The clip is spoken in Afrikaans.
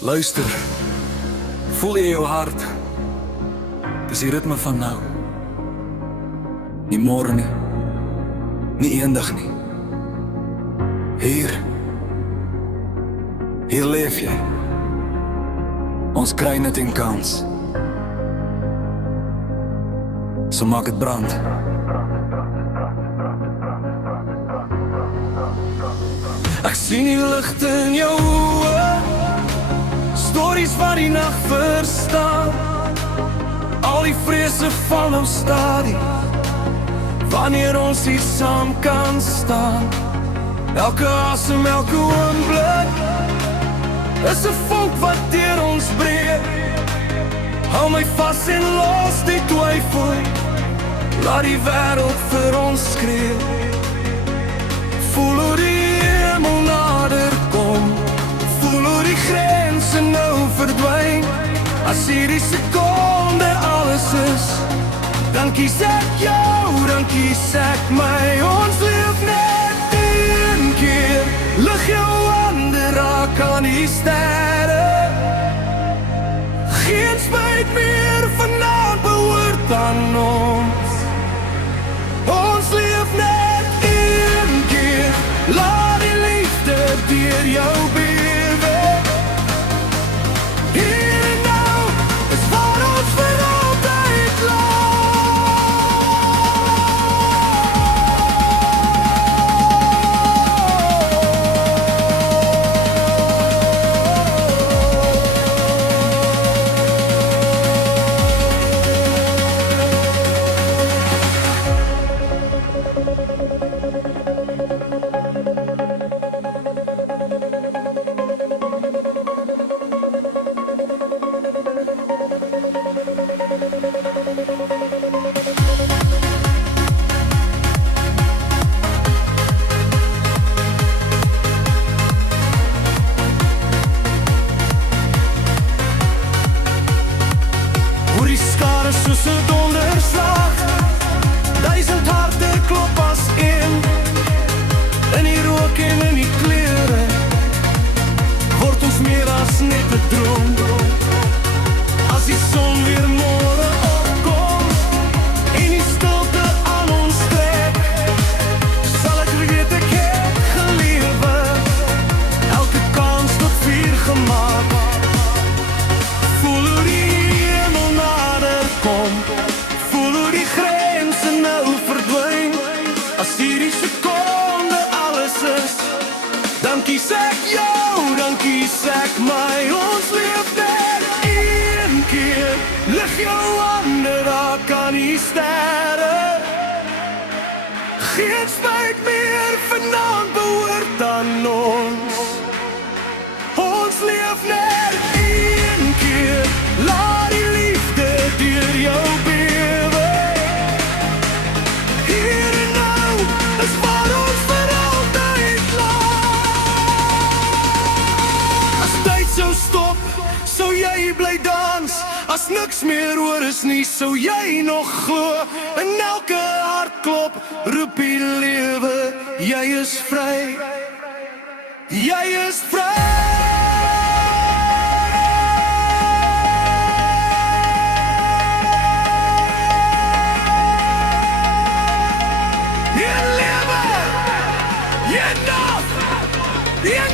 Luister, voel jy jou hart? Dis die ritme van nou. Nie môre nie, nie eendag nie. Hier leef jy. Ons kry net 'n kans. So maak het brand. Ek sien die ligte in jou oë, stories van die nag verstaan. Al die vrese val nou stadig, wanneer ons hier saam kan staan. Elke asem, elke oomblik is 'n vonk wat deur ons breek. Hou my vas en los die twyfel, laat die wêreld vir ons skreeu. Voel hoe die hemel nader kom, voel hoe die grense nou verdwyn. As hierdie sekonde alles is, dan kies ek jou, dan kies ek my. Ons leef net een keer, lig jou hande raak aan die sterre. Geen spyt meer, vanaand behoort aan ons. Ons leef net een keer, laat die liefde deur jou bewe. Hier en nou is waar ons vir altyd soos 'n donderslag, 1000 harte klop as een. In die rook en in die kleure word ons meer as net 'n droom. As die son weer môre opkom en die stilte aan ons trek, sal ek weet ek het gelewe, elke kans tot vier gemaak. Voel hoe die hemel nader kom, voel hoe die grense nou verdwyn. As hierdie sekonde alles is, dan kies ek jou, dan kies ek my. Ons leef net een keer, lig jou hande raak aan die sterre. Geen spyt meer, vanaand behoort aan ons. Ons leef net een keer, laat die liefde deur jou bewe. Hier en nou is waar ons vir altyd as tyd sou stop, sou jy bly dans. As niks meer oor is nie, sou jy nog glo. In elke hartklop roep die lewe, jy is vry, jy is vry. Je nacht, je